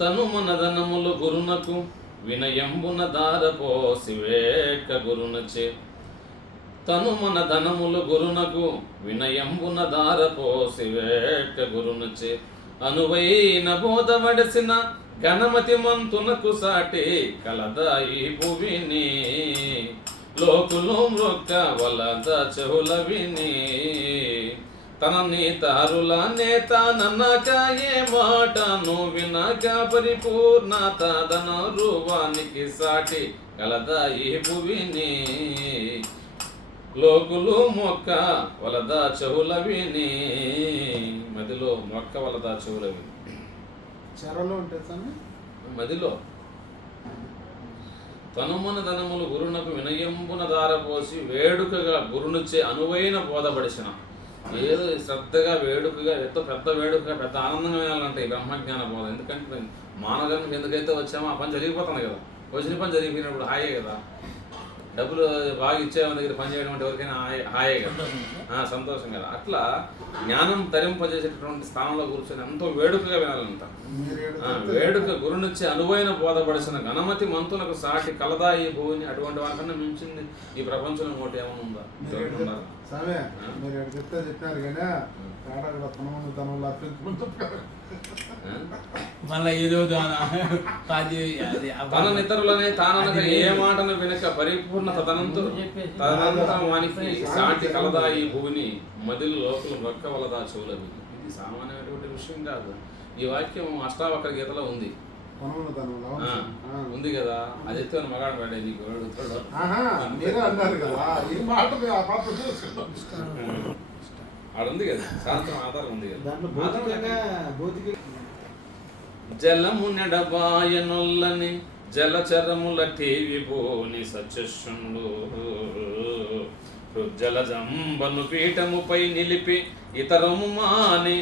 తను మనదనములు గురునకు వినయంబున దారపోసి వేట్క గురునచే. తను మన ధనములు గురునకు వినయంబున దారపోసి వేట్క గురునచే. అనువైన బోధవడసిన గణమతి మంతునకు సాటి కలదా ఈ భువిని. లోకులు మృక్క వలద చెవుల విని. తన నీతారుల నేత నన్నక ఏ మాటను వినక పరిపూర్ణత ధన రూపానికి సాటి కలదా ఈ భువిని. లోకులు మొక్క వలద చెవుల విని. మదిలో మొక్క వలద చెవుల విని. చెరలో ఉంటుంది మదిలో తనుమన ధనములు గురునకు వినయంబున దారపోసి వేడుకగా గురునిచ్చే అనువైన బోధపడిసిన. ఏదో శ్రద్ధగా వేడుకగా ఎంతో పెద్ద వేడుకగా పెద్ద ఆనందంగా వినాలంటే ఈ బ్రహ్మజ్ఞాన బోధ. ఎందుకంటే మానవునికి ఎందుకైతే వచ్చామో ఆ పని జరిగిపోతుంది కదా. వచ్చిన పని జరిగిపోయినప్పుడు హాయే కదా. డబ్బులు బాగా ఇచ్చేవాళ్ళ దగ్గర పని చేయడం అంటే ఎవరికైనా హాయే కదా, సంతోషం కదా. అట్లా జ్ఞానం తరింపజేసేటటువంటి స్థానంలో కూర్చొని ఎంతో వేడుకగా వినాలంట. వేడుక గురునిచ్చి అనువైన బోధపడిసిన గణమతి మంతులకు సాటి కలదా ఈ భూమిని. అటువంటి వారికన్నా మించింది ఈ ప్రపంచంలో ఒకటి ఏమైనా ఉందా? చెప్పారు కానీ తన నితరులనే తాననగా ఏ మాటను వెనుక పరిపూర్ణ తదనంతరం వానికి సాటి కలదా ఈ భూమిని. మదిలు లోపల రొక్క వలదా చెవులవి. ఇది సామాన్యమైనటువంటి విషయం కాదు. ఈ వాక్యం అష్టావక్ర గీతలో ఉంది. ఉంది కదా. అది ఎత్తే మగాడు పడే నీకు ఆడ ఉంది కదా. శాస్త్రం ఆధారం ఉంది కదా. జలము నెడబాయనొల్లని జలచరముల టీవి పోని సచస్సుండు. జలజంబను పీఠముపై నిలిపి ఇతరము మాని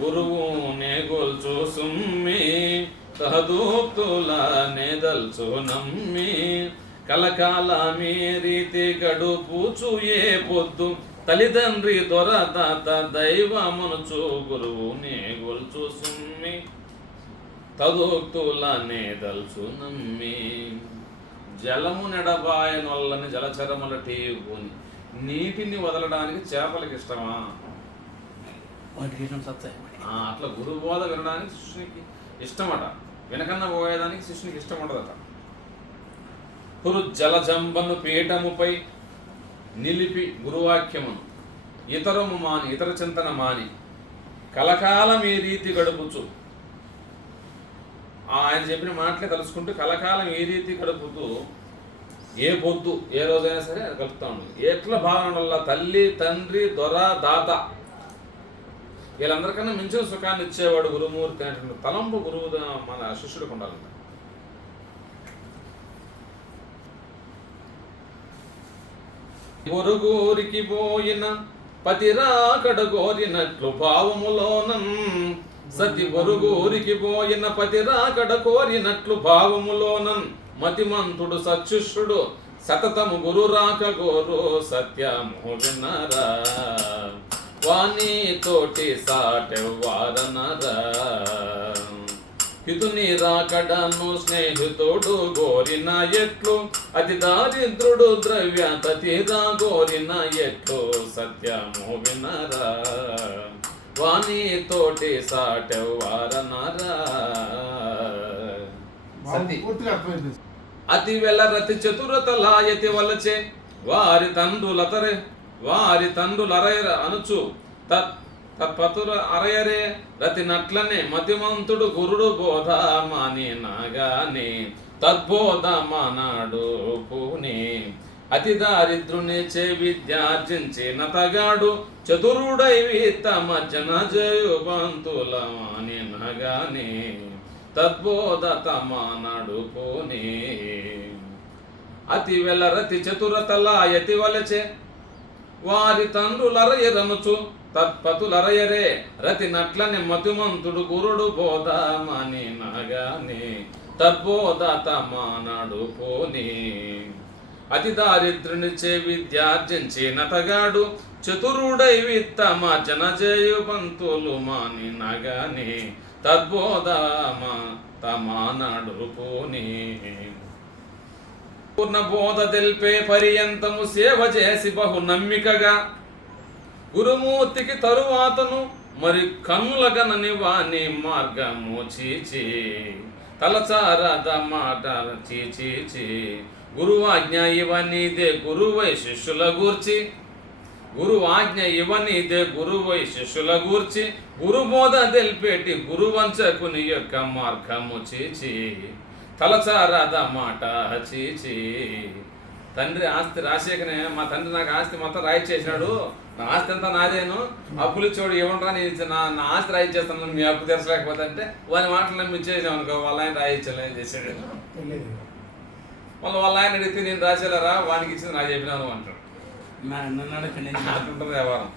గురువు నేగోల్చు సుమ్మి. తహదూక్తుల నేదల్చు నమ్మి. కలకాల మీ రీతి గడుపుచు ఏ పొద్దు తల్లిదండ్రి దొరదాత దైవమనుచు గురువు నేగోల్చు సుమ్మి. తదోక్తుల నేదల్చు నమ్మి. జలము నెడబాయనొల్లని జలచరముల టీవుని. నీటిని వదలడానికి చేపలకి ఇష్టమా? అట్లా గురువు బోధ వినడానికి శిష్యునికి ఇష్టమట. వెనకన్న పోయేదానికి శిష్యునికి ఇష్టం ఉండదట. జలజంబను పీఠముపై నిలిపి గురువాక్యమును ఇతరము మాని ఇతర చింతన మాని కలకాలం ఈ రీతి గడుపుచు. ఆయన చెప్పిన మాటలే తలుసుకుంటూ కలకాలం ఈ రీతి గడుపుతూ ఏ పొద్దు ఏ రోజైనా సరే అది కలుపుతా ఉండదు. ఎట్లా భావన వల్ల తల్లి తండ్రి దొర దాత వీళ్ళందరికన్నా మించిన సుఖాన్ని ఇచ్చేవాడు గురుమూర్తి అనేటువంటి తలంపు గురువు మన శిష్యుడికి ఉండాలంట. పొరుగురికి పోయిన పతిరాకడ కోరినట్లు భావములోనన్. సతి పొరుగురికి పోయిన పతిరాకడ కోరినట్లు భావములోనన్. మతిమంతుడు సత్శిష్యుడు సతతము గురు రాక గోరు సత్యము వినరా. వాణి తోటి సాటెవ్వారనరా. హితుని రాకడను స్నేహితుడు గోరిన ఎట్లు. అతి దారిద్రుడు ద్రవ్య తతిరా గోరిన ఎట్లు సత్యము వినరా. వాణి తోటి సాటెవ్వారనరా. అతి వెలరతి చతురతలాయతి వలచే వారి తండ్రులరయ అనుచు తత్పతుర అరయరే రతి నట్లనే మతిమంతుడు గురుడు బోధ మాని నాగానే తద్బోధ మానాడు పూని. అతి దారిద్రుని చే విద్యార్జించి నతగాడు చతురుడై తమ జన జయు బంతుల మాని నాగానే తద్బోధ తమానాడు పూని. అతి వెలరతి చతురతలాయతి వలచే వారి తండ్రులరయరనుచు తత్పతులరయరే రతి నట్లని మతిమంతుడు గురుడు బోధ మాని నాగానే తద్బోధ తమానాడు పోని. అతి దారిద్రునిచే విద్యార్జించి నతగాడు చతురుడై విత్తమ జనజేయు పంతులు మాని నగని తద్బోధమ తమానడుపోని పూర్ణ బోధ తెలిపే పర్యంతము సేవ చేసి బహు నమ్మికగా గురుమూర్తికి తరువాతను మరి కన్నులగనని వాని మార్గము చీచి తలచారద మాట చీచి గురువాజ్ఞ ఇవనీదే గురువై శిష్యుల గూర్చి గురువాజ్ఞ ఇవనీదే గురువై శిష్యుల గూర్చి గురుబోధ తెలిపేటి గురువంచకుని యొక్క మార్గము చీచి తలచారద మాట చీచి. తండ్రి ఆస్తి రాసేకనే మా తండ్రి నాకు ఆస్తి మొత్తం రాయిచ్చేసినాడు, నా ఆస్తి అంతా నాదేను, అప్పులు ఇచ్చేవాడు ఏమంటారా నేను నా ఆస్తి రాయిచ్చేస్తాను మీ అప్పు తెరచలేకపోతే అంటే వాని మాటలు నమ్మి ఇచ్చేసాం అనుకో, వాళ్ళ ఆయన రాయిచ్చాలని చేసాడు. మళ్ళీ వాళ్ళ ఆయన అడిగితే నేను రాసేలారా వానికి ఇచ్చింది నాకు చెప్పినాను అంటాడు. అట్లుంటుంది వ్యవహారం.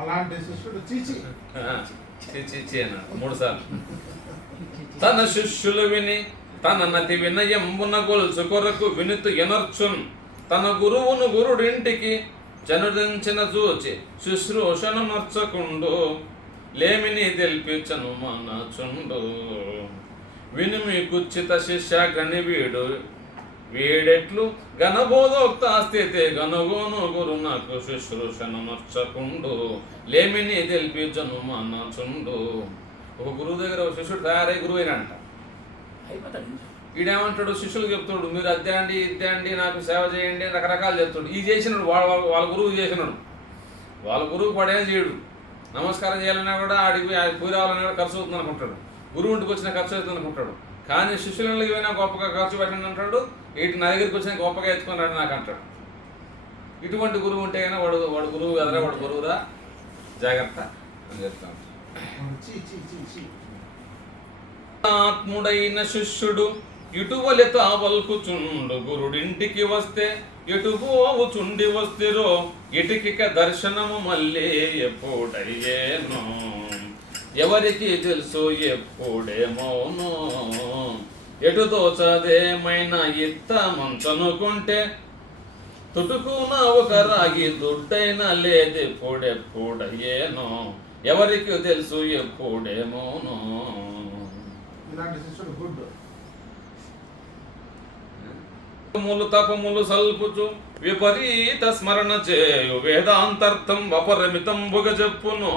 అలాంటి శిష్యుడు చీచి చీచి అన్నాడు 3 సార్లు. తన శిష్యులు విని తన నతి వినయంబున గొలుసు కొరకు వినుతు ఎనర్చున్ తన గురువును గురుడింటికి జనుదించిన చూచి శుశ్రూషను నర్చకుండు లేమిని తెలిపించను మనచుండు వినిమి కుచ్చిత శిష్య గని వీడెట్లు గణబోధోక్త స్థితి గనుగోను గురు నాకు శుశ్రూషను నర్చకుండు లేమిని తెలిపించను మనచుండు. ఒక గురువు దగ్గర ఒక శిష్యుడు తయారై గురువు అయినంట. ఈడేమంటాడు, శిష్యులు చెప్తాడు మీరు అద్దే అండి ఇద్దే అండి నాకు సేవ చేయండి రకరకాలు చెప్తాడు. ఈ చేసినాడు వాళ్ళ గురువు చేసినాడు, వాళ్ళ గురువు పడే చేయడు. నమస్కారం చేయాలన్నా కూడా ఆడికి పూరి రావాలన్నా కూడా ఖర్చు అవుతుంది అనుకుంటాడు, గురువు ఇంటికి వచ్చినా ఖర్చు అవుతుంది అనుకుంటాడు. కానీ శిష్యులకి పోయినా గొప్పగా ఖర్చు పెట్టండి అంటాడు, ఇటు నా దగ్గరికి వచ్చినా గొప్పగా ఎత్తుకున్నాడు నాకు అంటాడు. ఇటువంటి గురువు ఉంటే కానీ వాడు గురువు కదరా, వాడు గురువురా జాగ్రత్త అని చెప్తాను. ఆత్ముడైన శిష్యుడు ఇటువలి తావల్కుచుండు గురుడింటికి వస్తే ఎటు పోవుచుండి వస్తిరో ఇటుకిక దర్శనము మళ్ళీ ఎప్పుడయ్యేనో ఎవరికి తెలుసు ఎప్పుడేమోనో ఎటు తోచదేమైనా ఇత్త మంచనుకుంటే తుటుకున ఒక రాగి దుడ్డైనా లేదెప్పుడెప్పుడయ్యేనో ఎవరికి తెలుసు ఎప్పుడేమోనో. తపములు సల్పుచు విపరీత స్మరణ చేయు వేదాంతర్థం అపరిమితం బుగ చెప్పును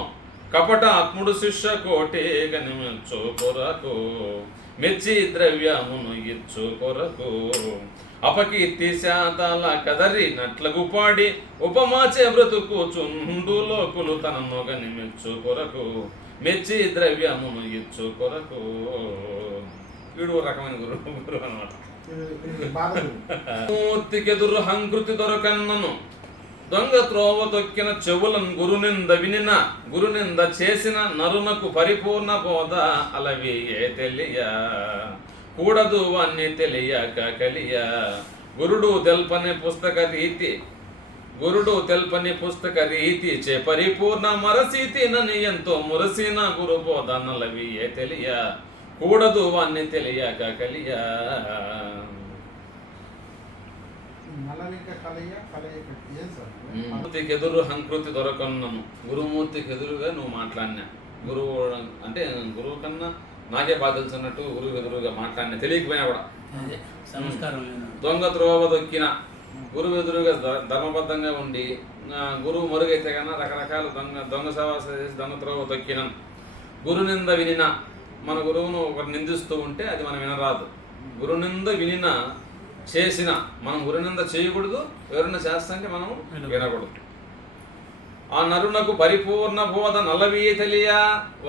కపటాత్ముడు శిష్య కోటి గనిమిచ్చు కొరకు మెచ్చి ద్రవ్యమును ఇచ్చు కొరకు అపకీర్తి శాతాల కదరినట్లగు పాడి ఉపమాచే బ్రతుకు చుండు లోకులు తనను గనిమిచ్చు కొరకు మెచ్చి ద్రవ్యమును ఇచ్చు కొరకు. వీడు రకమైన గురువు అనమాట. మూర్తికెదురు హంకృతి దొరకన్నను దొంగ త్రోవ తొక్కిన చెవులను గురునింద చేసిన నరునకు పరిపూర్ణ బోధ అలవియే తెలియ కూడదు అన్ని తెలియక కలియ గురుడు తెల్పని పుస్తక రీతి చే పరిపూర్ణ మరసీతి నని ఎంతో మురసిన గురు బోధ నలవియే తెలియ కూడదు అన్ని తెలియక కలియ. మూర్తికి ఎదురు హంకృతి దొరకన్నను గురుమూర్తికి ఎదురుగా నువ్వు మాట్లాడినా గురువు అంటే గురువు కన్నా నాకే బాధ తెలుసున్నట్టు గురువు ఎదురుగా మాట్లాడినా తెలియకపోయినా కూడా దొంగ త్రోవ దొక్కిన గురువు ఎదురుగా ధర్మబద్ధంగా ఉండి గురువు మరుగైతే కన్నా రకరకాల దొంగ సవాస చేసి దొంగ త్రోవ దొక్కిన గురునింద వినిన మన గురువును ఒకరు నిందిస్తూ ఉంటే అది మనం వినరాదు. గురునింద వినిన చేసిన మనం గురునింద చేయకూడదు, ఎవరైనా చేస్తాంటే మనం వినకూడదు. ఆ నరునకు పరిపూర్ణ బోధ నల్లవియే తెలియ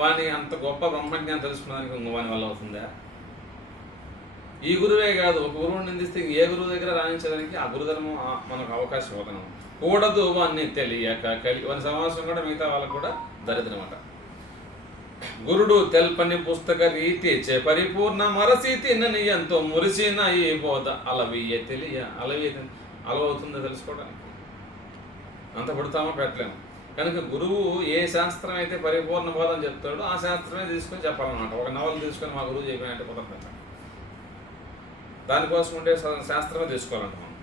వాని అంత గొప్ప బ్రహ్మజ్ఞానం తెలుసుకోవడానికి వాని వల్ల అవుతుందా? ఈ గురువే కాదు, ఒక గురువుని నిందిస్తే ఏ గురువు దగ్గర రాణించడానికి ఆ గురుధర్మం మనకు అవకాశం ఇవ్వగలం. కూడదు వాన్ని తెలియక వాని సమావేశం కూడా మిగతా వాళ్ళకు కూడా దరిద్రమాట. గురుడు తెల్పని పుస్తక రీతి చే పరిపూర్ణ మరసీతి నని ఎంతో మురిసిన ఈ బోధ అలవియే తెలియ అలవవుతుందో తెలుసుకోవడానికి అంత పడతామో పెట్టలేము. కనుక గురువు ఏ శాస్త్రం అయితే పరిపూర్ణ బోధ అని చెప్తాడో ఆ శాస్త్రమే తీసుకొని చెప్పాలన్నమాట. ఒక నవలు తీసుకొని మా గురువు చెప్పినట్టు కుదరదు. దానికోసం ఉంటే శాస్త్రమే తీసుకోవాలంట మనం.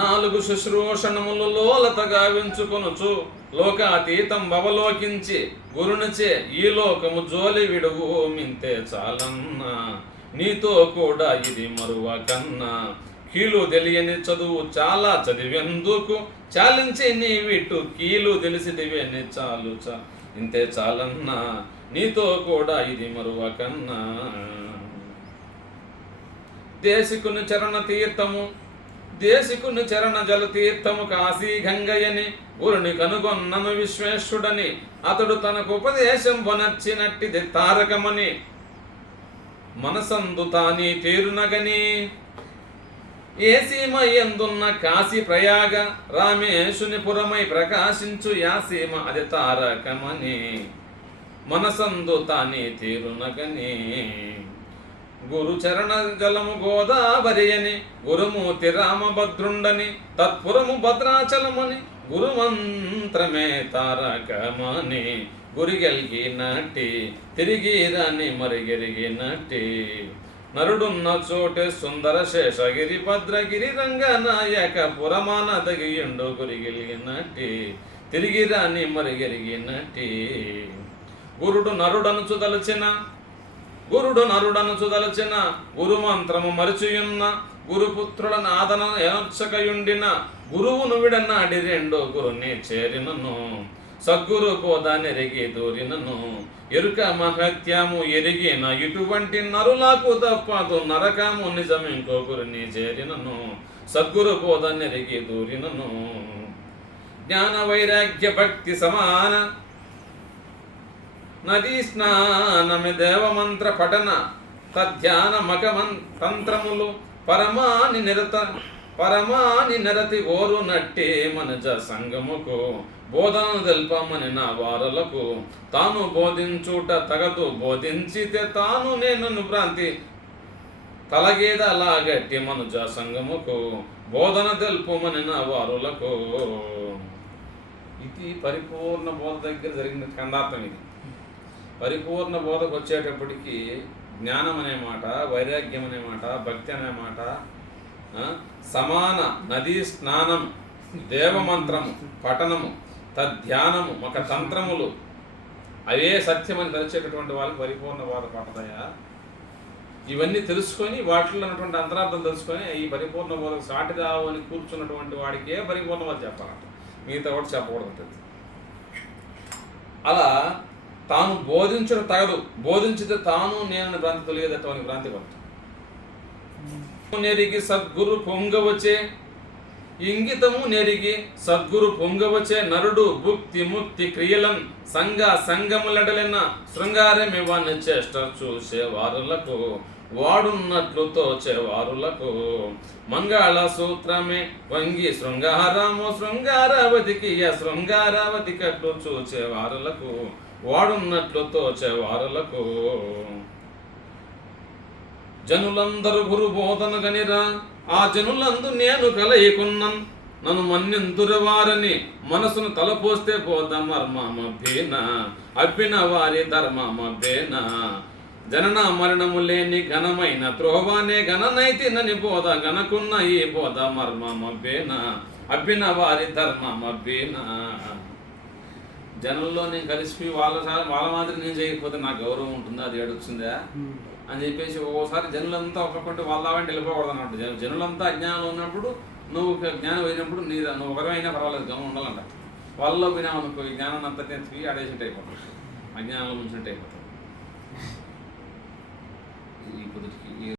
నాలుగు శుశ్రూషణములు లోలతగా వెంచుకొనుచు లోకాతీతం అవలోకించి గురునిచే ఈ లోకము జోలి విడువు మింతే చాలన్నా నీతో కూడా ఇది మరువ కన్నా కీలు తెలియని చదువు చాలా చదివెందుకు చాలించి నీ విట్టు కీలు తెలిసిదివేని చాలు ఇంతే చాలన్నా నీతో కూడా ఇది మరువ కన్నా దేశికుని చరణ తీర్థము దేశికుని చరణ జల తీర్థము కాశీ గంగయ్యని గురుని కనుగొన్నను విశ్వేశ్వరుడని అతడు తనకు ఉపదేశం వనర్చినట్టిది తారకమని మనసందు తాని తేరునగని ఏ సీమ ఎందున్న కాశీ ప్రయాగ రామేశుని పురమై ప్రకాశించు యా సీమ అది తారకమని మనసందు తాని తీరునగని గురు చరణ జలము గోదావరి అని గురుమూర్తి రామభద్రుండని తత్పురము భద్రాచలమని గురుమంత్రమే తారకమని గురిగెలిగినట్టి తిరిగి రాని మరిగెరిగినట్టి నరుడున్న చోటే సుందర శేషగిరి భద్రగిరి రంగనాయక పురమానదగియుండు గురిగెలిగినట్టి తిరిగి రాని మరిగెరిగినట్టి గురుడు నరుడను చుదలచిన గురుమంత్రము మరిచియున్న గురుపుత్రుల నాదన ఎనర్చకయుండిన గురువును విడనాడి రెండో గురుని చేరినను సద్గురు బోధనెరిగి దూరినను ఎరుక మహత్యము ఎరిగిన ఇటువంటి నరులకు తప్పదు నరకము నిజమింకో గురుని చేరినను సద్గురు బోధనెరిగి దూరినను జ్ఞాన వైరాగ్య భక్తి సమాన నదీ స్నానమి దేవమంత్ర పఠన తధ్యాన తంత్రములు పరమాని నిరతి ఓరు నట్టి మనజ సంగముకు బోధన తెల్పమని నా వారలకు తాను బోధించుట తగదు బోధించితే తాను నేను భ్రాంతి తలగేదలాగట్టి మనుజ సంగముకు బోధన తెల్పమని నా వారులకు. ఇది పరిపూర్ణ బోధ దగ్గర జరిగిన ఖండార్థం. ఇది పరిపూర్ణ బోధకు వచ్చేటప్పటికి జ్ఞానం అనే మాట, వైరాగ్యం అనే మాట, భక్తి అనే మాట, సమాన నదీ స్నానం, దేవమంత్రము పఠనము, తధ్యానము, ఒక తంత్రములు అవే సత్యమని తలిచేటటువంటి వాళ్ళకి పరిపూర్ణ బోధ పట్టదయా. ఇవన్నీ తెలుసుకొని వాటిలో ఉన్నటువంటి అంతరార్థం తెలుసుకొని ఈ పరిపూర్ణ బోధకు సాటి రావు అని కూర్చున్నటువంటి వాడికే పరిపూర్ణ బోధ చెప్పాలంట, మిగతా వాడు చెప్పకూడదు. అలా తాను బోధించడం తగదు, బోధించితే తాను నేను భ్రాంతి తొలిగేదట్టని భ్రాంతి పడుతుంది. నెరిగి సద్గురు పొంగవచే ఇంగితము నెరిగి సద్గురు పొంగవచే నరుడు భుక్తి ముక్తి క్రియలం సంగములడలిన శృంగారమివ్వని చేష్ట చూసే వారులకు వాడున్నట్లు తోచే వారులకు మంగళ సూత్రమే వంగి శృంగారము శృంగారావతికి శృంగారావతి కట్లు చూచే వారులకు వాడున్నట్లు తోచే వారులకు జనులందరూ గురు బోధన గనిరా ఆ జనులందు నేను కలయికున్నాం నన్ను మన్నింతురవారని మనసును తలపోస్తే బోధ మర్మమభేన అబ్బిన వారి ధర్మమభేన జనన మరణము లేని ఘనమైన త్రోవానే ఘననైతినని బోధ గనకున్న ఈ బోధ మర్మమభేన అబ్బిన వారి ధర్మమభేన. జనంలో నేను కలిసిపోయి వాళ్ళ మాదిరి నేను చేయకపోతే నాకు గౌరవం ఉంటుందా, అది ఏడొచ్చిందా అని చెప్పేసి ఒక్కోసారి జనులంతా ఒక్కొక్కటి వాళ్ళ వెంట వెళ్ళిపోకూడదు అన్నట్టు. జనులంతా అజ్ఞానంలో ఉన్నప్పుడు నువ్వు జ్ఞానం పోయినప్పుడు నువ్వు ఒకరైనా పర్వాలేదు, గమనం ఉండాలంట. వాళ్ళలో పోయినావు అనుకో ఈ జ్ఞానాన్ని అంతా తెచ్చి ఆడేసినట్టు అయిపోతుంది, అజ్ఞానంలో ముంచినట్టు అయిపోతుంది.